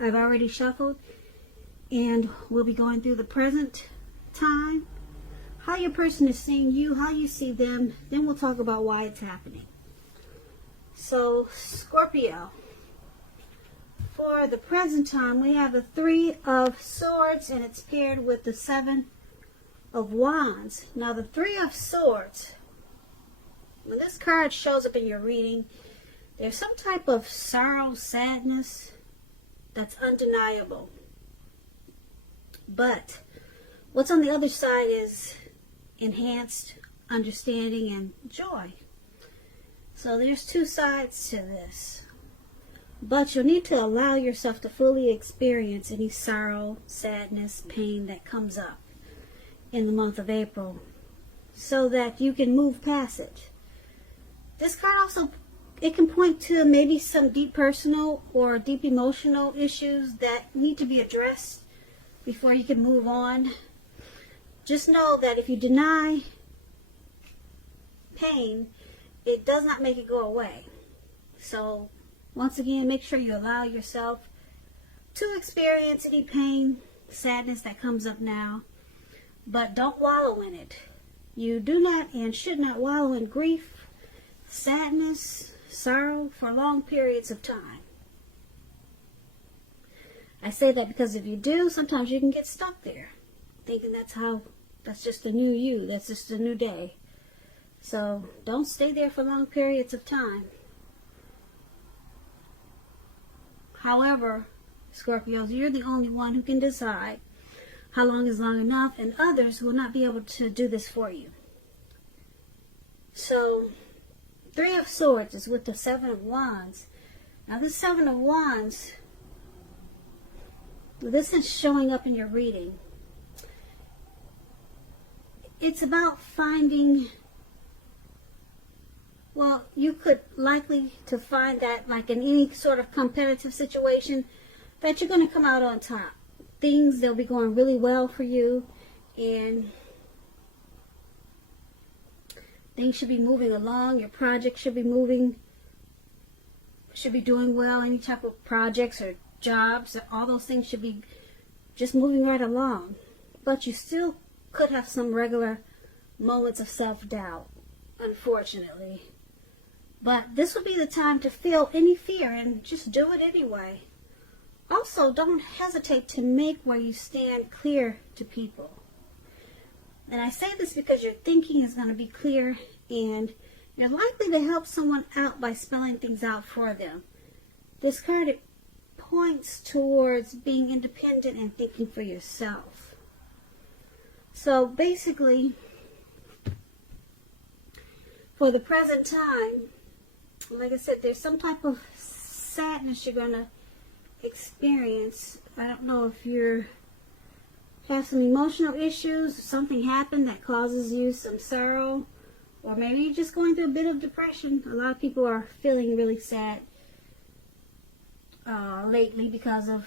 I've already shuffled, and we'll be going through the present time, how your person is seeing you, how you see them. Then we'll talk about why it's happening. So, Scorpio, for the present time, we have the Three of Swords, and it's paired with the Seven of Wands. Now, the Three of Swords, when this card shows up in your reading, there's some type of sorrow, sadness that's undeniable. But what's on the other side is enhanced understanding and joy. So there's two sides to this. But you'll need to allow yourself to fully experience any sorrow, sadness, pain that comes up in the month of April so that you can move past it. This card also, it can point to maybe some deep personal or deep emotional issues that need to be addressed before you can move on. Just know that if you deny pain, it does not make it go away. So, once again, make sure you allow yourself to experience any pain, sadness that comes up now, but don't wallow in it. You do not and should not wallow in grief, sadness, sorrow for long periods of time. I say that because if you do, sometimes you can get stuck there, thinking that's just a new you, that's just a new day. So don't stay there for long periods of time. However, Scorpios, you're the only one who can decide how long is long enough, and others will not be able to do this for you. So, Three of Swords is with the Seven of Wands. Now this Seven of Wands, this is showing up in your reading. It's about finding, well, you could likely to find that, like in any sort of competitive situation, that you're going to come out on top. Things, they'll be going really well for you, and things should be moving along. Your project should be moving, should be doing well. Any type of projects or jobs, all those things should be just moving right along. But you still could have some regular moments of self-doubt, unfortunately. But this would be the time to feel any fear and just do it anyway. Also, don't hesitate to make where you stand clear to people. And I say this because your thinking is going to be clear, and you're likely to help someone out by spelling things out for them. This card, it points towards being independent and thinking for yourself. So basically, for the present time, like I said, there's some type of sadness you're going to experience. I don't know if you have some emotional issues, something happened that causes you some sorrow, or maybe you're just going through a bit of depression. A lot of people are feeling really sad lately because of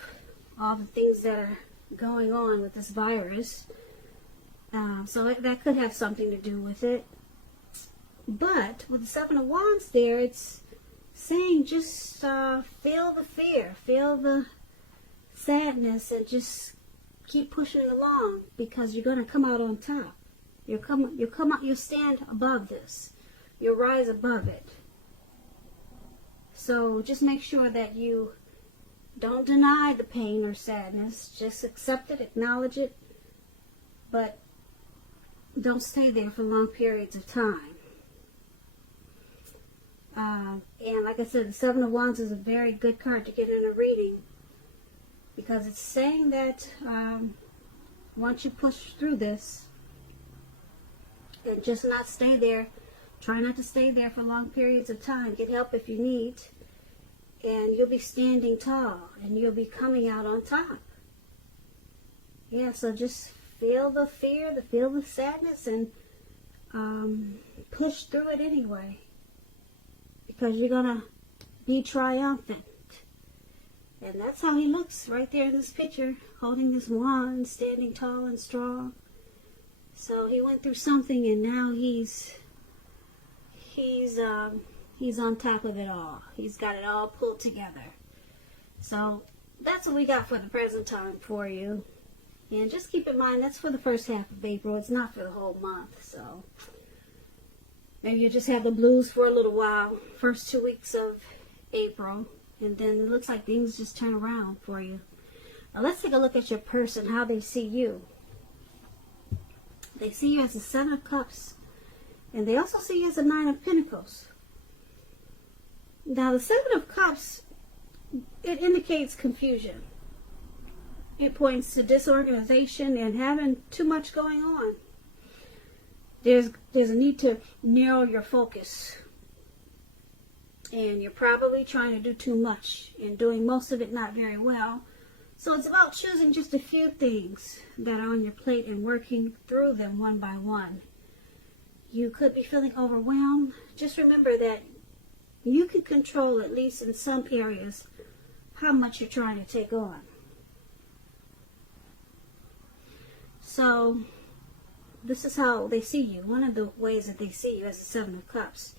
all the things that are going on with this virus. So that could have something to do with it. But with the Seven of Wands there, it's saying just feel the fear, feel the sadness, and just keep pushing it along, because you're going to come out on top. You'll stand above this. You'll rise above it. So just make sure that you don't deny the pain or sadness. Just accept it, acknowledge it, but don't stay there for long periods of time. And like I said, the Seven of Wands is a very good card to get in a reading, because it's saying that once you push through this, and just not stay there, try not to stay there for long periods of time. Get help if you need, and you'll be standing tall, and you'll be coming out on top. Yeah, so just feel the fear, feel the sadness, and push through it anyway, because you're going to be triumphant. And that's how he looks right there in this picture, holding this wand, standing tall and strong. So he went through something, and now he's on top of it all. He's got it all pulled together. So that's what we got for the present time for you. And just keep in mind, that's for the first half of April. It's not for the whole month. So maybe you just have the blues for a little while, first 2 weeks of April. And then it looks like things just turn around for you. Now let's take a look at your person, how they see you. They see you as the Seven of Cups. And they also see you as the Nine of Pentacles. Now the Seven of Cups, it indicates confusion. It points to disorganization and having too much going on. There's a need to narrow your focus. And you're probably trying to do too much and doing most of it not very well. So it's about choosing just a few things that are on your plate and working through them one by one. You could be feeling overwhelmed. Just remember that you can control, at least in some areas, how much you're trying to take on. So this is how they see you. One of the ways that they see you as the Seven of Cups.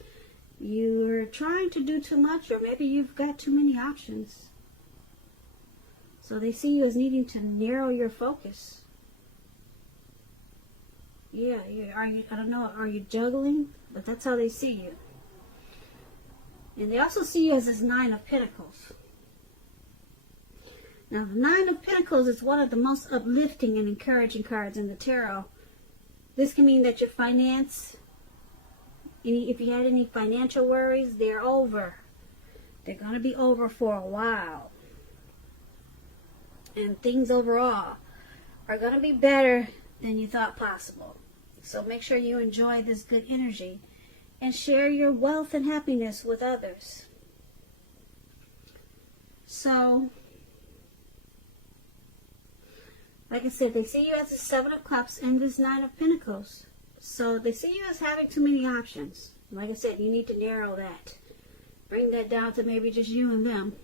You're trying to do too much, or maybe you've got too many options. So they see you as needing to narrow your focus. Yeah, I don't know, are you juggling? But that's how they see you. And they also see you as this Nine of Pentacles. Now, the Nine of Pentacles is one of the most uplifting and encouraging cards in the tarot. This can mean that your finance, if you had any financial worries, they're over. They're going to be over for a while. And things overall are going to be better than you thought possible. So make sure you enjoy this good energy and share your wealth and happiness with others. So, like I said, they see you as the Seven of Cups and this Nine of Pentacles. So they see you as having too many options. Like I said, you need to narrow that. Bring that down to maybe just you and them.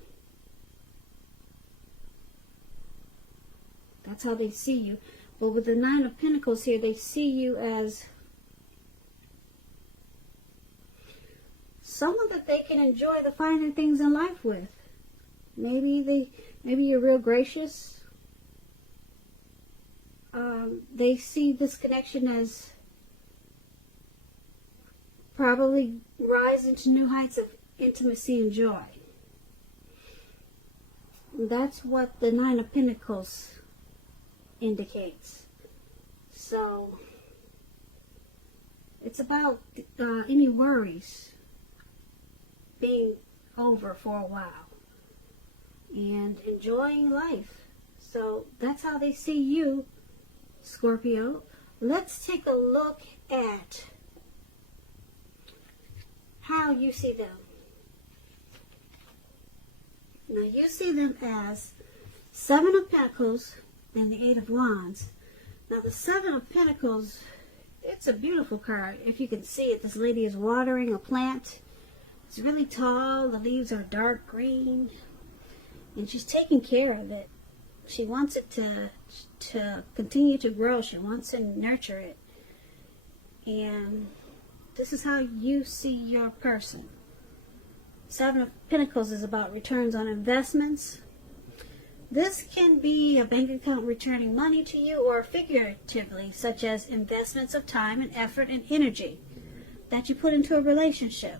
That's how they see you. But with the Nine of Pentacles here, they see you as someone that they can enjoy the finer things in life with. Maybe you're real gracious. They see this connection as probably rising to new heights of intimacy and joy. That's what the Nine of Pentacles indicates. So it's about any worries being over for a while and enjoying life. So that's how they see you, Scorpio. Let's take a look at how you see them. Now you see them as Seven of Pentacles and the Eight of Wands. Now the Seven of Pentacles, it's a beautiful card. If you can see it, this lady is watering a plant. It's really tall. The leaves are dark green. And she's taking care of it. She wants it to continue to grow. She wants to nurture it. And this is how you see your person. Seven of Pentacles is about returns on investments. This can be a bank account returning money to you, or figuratively, such as investments of time and effort and energy that you put into a relationship.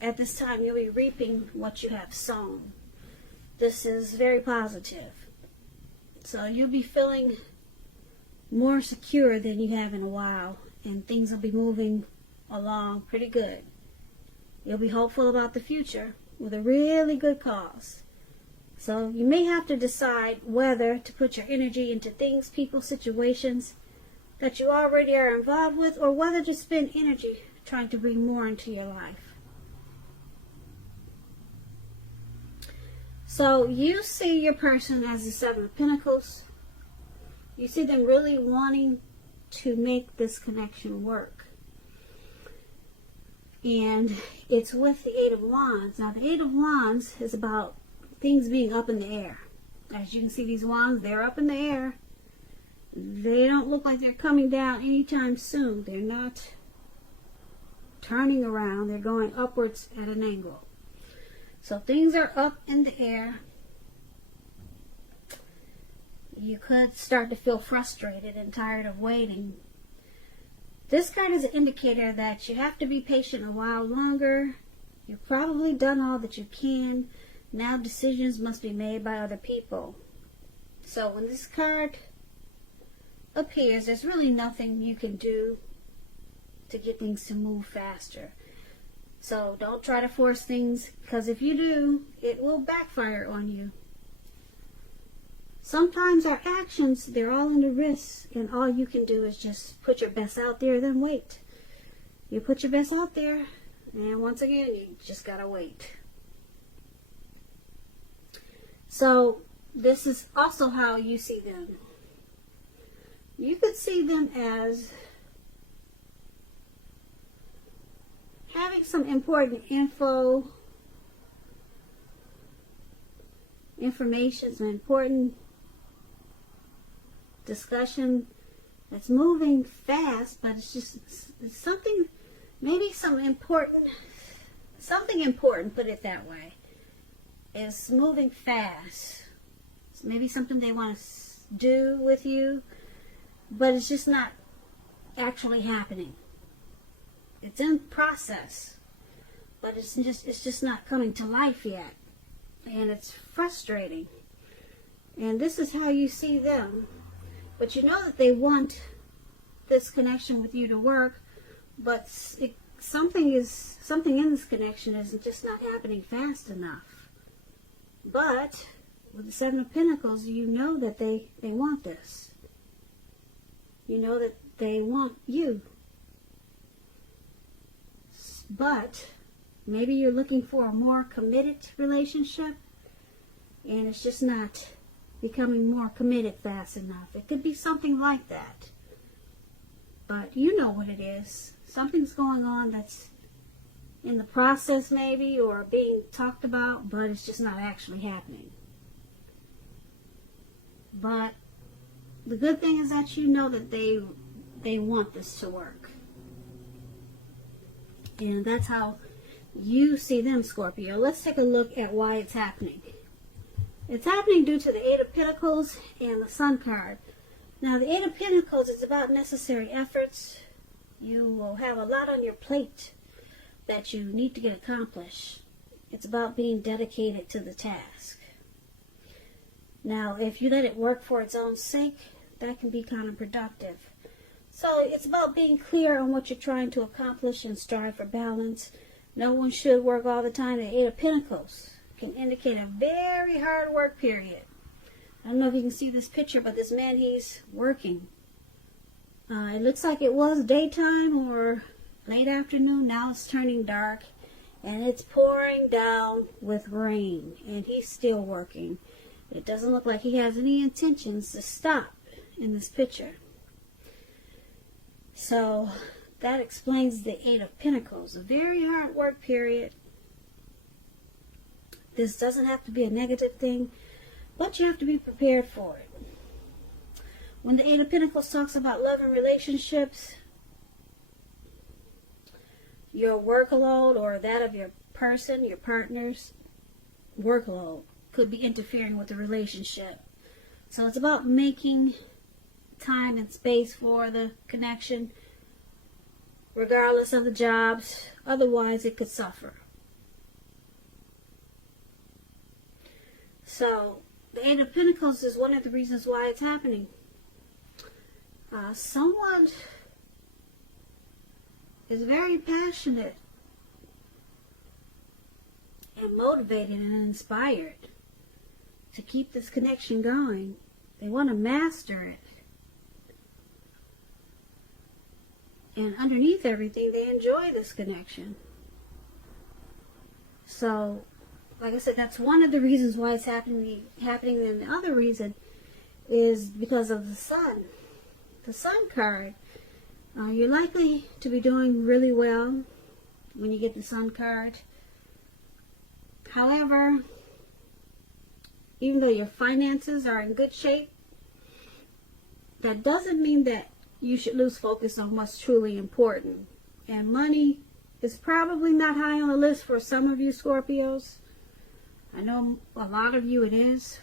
At this time, you'll be reaping what you have sown. This is very positive. So you'll be feeling more secure than you have in a while, and things will be moving along pretty good. You'll be hopeful about the future with a really good cause. So you may have to decide whether to put your energy into things, people, situations that you already are involved with, or whether to spend energy trying to bring more into your life. So you see your person as the Seven of Pentacles. You see them really wanting to make this connection work. And it's with the Eight of Wands. Now the Eight of Wands is about things being up in the air. As you can see, these wands, they're up in the air. They don't look like they're coming down anytime soon. They're not turning around. They're going upwards at an angle. So things are up in the air. you could start to feel frustrated and tired of waiting. This card is an indicator that you have to be patient a while longer. You've probably done all that you can. Now decisions must be made by other people. So when this card appears, there's really nothing you can do to get things to move faster. So don't try to force things, because if you do, it will backfire on you. Sometimes our actions, they're all under risk, and all you can do is just put your best out there, then wait. You put your best out there, and once again, you just gotta wait. So this is also how you see them. You could see them as having some important information, some important discussion that's moving fast, but it's something, maybe something important, put it that way, is moving fast. It's maybe something they want to do with you, but it's just not actually happening. It's in process, but it's just not coming to life yet, and it's frustrating. And this is how you see them. But you know that they want this connection with you to work, but something in this connection is just not happening fast enough. But with the Seven of Pentacles, you know that they want this. You know that they want you. But maybe you're looking for a more committed relationship, and it's just not becoming more committed fast enough. It could be something like that. But you know what it is. Something's going on that's in the process maybe, or being talked about, but it's just not actually happening. But the good thing is that you know that they want this to work. And that's how you see them, Scorpio. Let's take a look at why it's happening. It's happening due to the Eight of Pentacles and the Sun card. Now, the Eight of Pentacles is about necessary efforts. You will have a lot on your plate that you need to get accomplished. It's about being dedicated to the task. Now, if you let it work for its own sake, that can be counterproductive. So it's about being clear on what you're trying to accomplish and strive for balance. No one should work all the time. The Eight of Pentacles can indicate a very hard work period. I don't know if you can see this picture, but this man, he's working. It looks like it was daytime or late afternoon. Now it's turning dark, and it's pouring down with rain, and he's still working. It doesn't look like he has any intentions to stop in this picture. So that explains the Eight of Pentacles, a very hard work period. This doesn't have to be a negative thing, but you have to be prepared for it. When the Eight of Pentacles talks about love and relationships, your workload or that of your person, your partner's workload could be interfering with the relationship. So it's about making time and space for the connection, regardless of the jobs. Otherwise, it could suffer. So the Eight of Pentacles is one of the reasons why it's happening. Someone is very passionate and motivated and inspired to keep this connection going. They want to master it. And underneath everything, they enjoy this connection. So, like I said, that's one of the reasons why it's happening. And the other reason is because of the Sun. The Sun card. You're likely to be doing really well when you get the Sun card. However, even though your finances are in good shape, that doesn't mean that you should lose focus on what's truly important. And money is probably not high on the list for some of you Scorpios. I know a lot of you it is.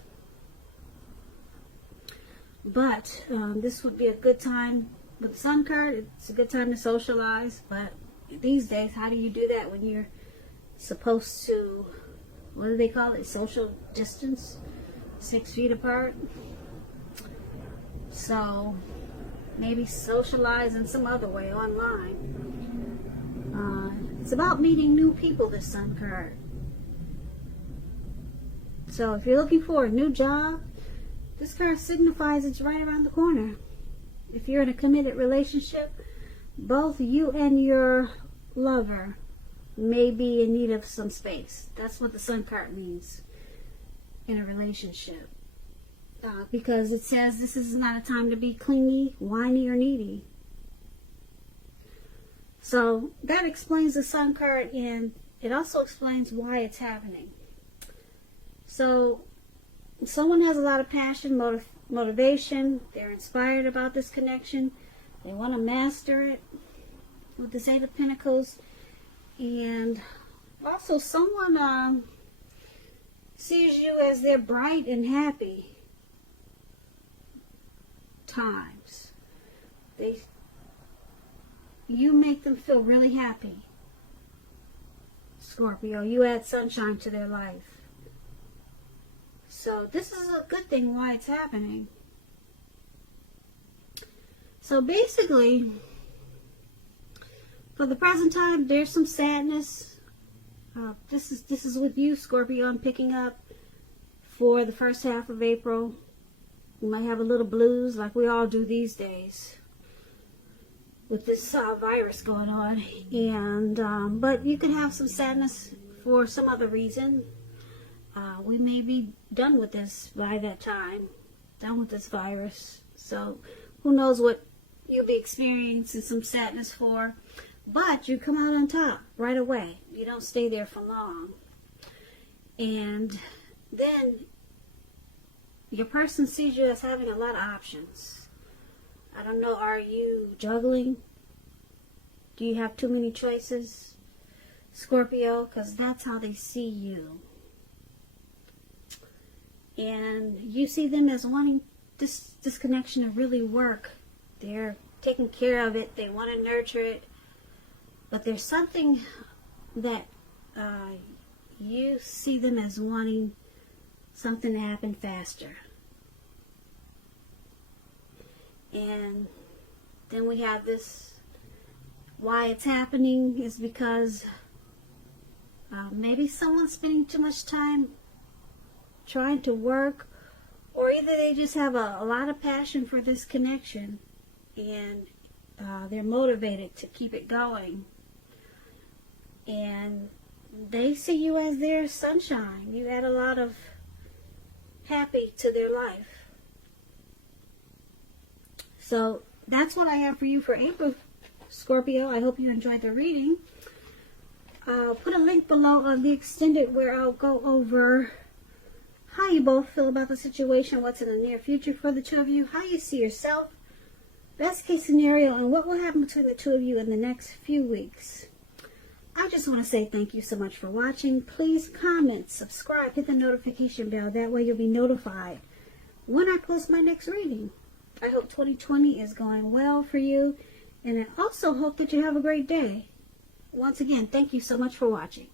But this would be a good time with the Sun card. It's a good time to socialize. But these days, how do you do that when you're supposed to, what do they call it, social distance, 6 feet apart? So maybe socialize in some other way online. It's about meeting new people, this Sun card. So if you're looking for a new job, this card signifies it's right around the corner. If you're in a committed relationship, both you and your lover may be in need of some space. That's what the Sun card means in a relationship. Because it says this is not a time to be clingy, whiny, or needy. So that explains the Sun card, and it also explains why it's happening. So someone has a lot of passion, motivation. They're inspired about this connection. They want to master it with this Eight of Pentacles. And also someone sees you as their bright and happy times. You make them feel really happy, Scorpio. You add sunshine to their life. So this is a good thing why it's happening. So basically, for the present time, there's some sadness. This is with you, Scorpio. I'm picking up for the first half of April. You might have a little blues like we all do these days with this virus going on. And but you can have some sadness for some other reason. We may be done with this by that time, done with this virus. So who knows what you'll be experiencing some sadness for. But you come out on top right away. You don't stay there for long. And then your person sees you as having a lot of options. I don't know, are you juggling? Do you have too many choices, Scorpio? Because that's how they see you. And you see them as wanting this connection to really work. They're taking care of it. They want to nurture it. But there's something that you see them as wanting something to happen faster. And then we have this, why it's happening is because maybe someone's spending too much time trying to work, or either they just have a lot of passion for this connection and they're motivated to keep it going. And they see you as their sunshine. You add a lot of happy to their life. So that's what I have for you for April, Scorpio. I hope you enjoyed the reading. I'll put a link below of the extended where I'll go over how you both feel about the situation, what's in the near future for the two of you, how you see yourself, best case scenario, and what will happen between the two of you in the next few weeks. I just want to say thank you so much for watching. Please comment, subscribe, hit the notification bell. That way you'll be notified when I post my next reading. I hope 2020 is going well for you, and I also hope that you have a great day. Once again, thank you so much for watching.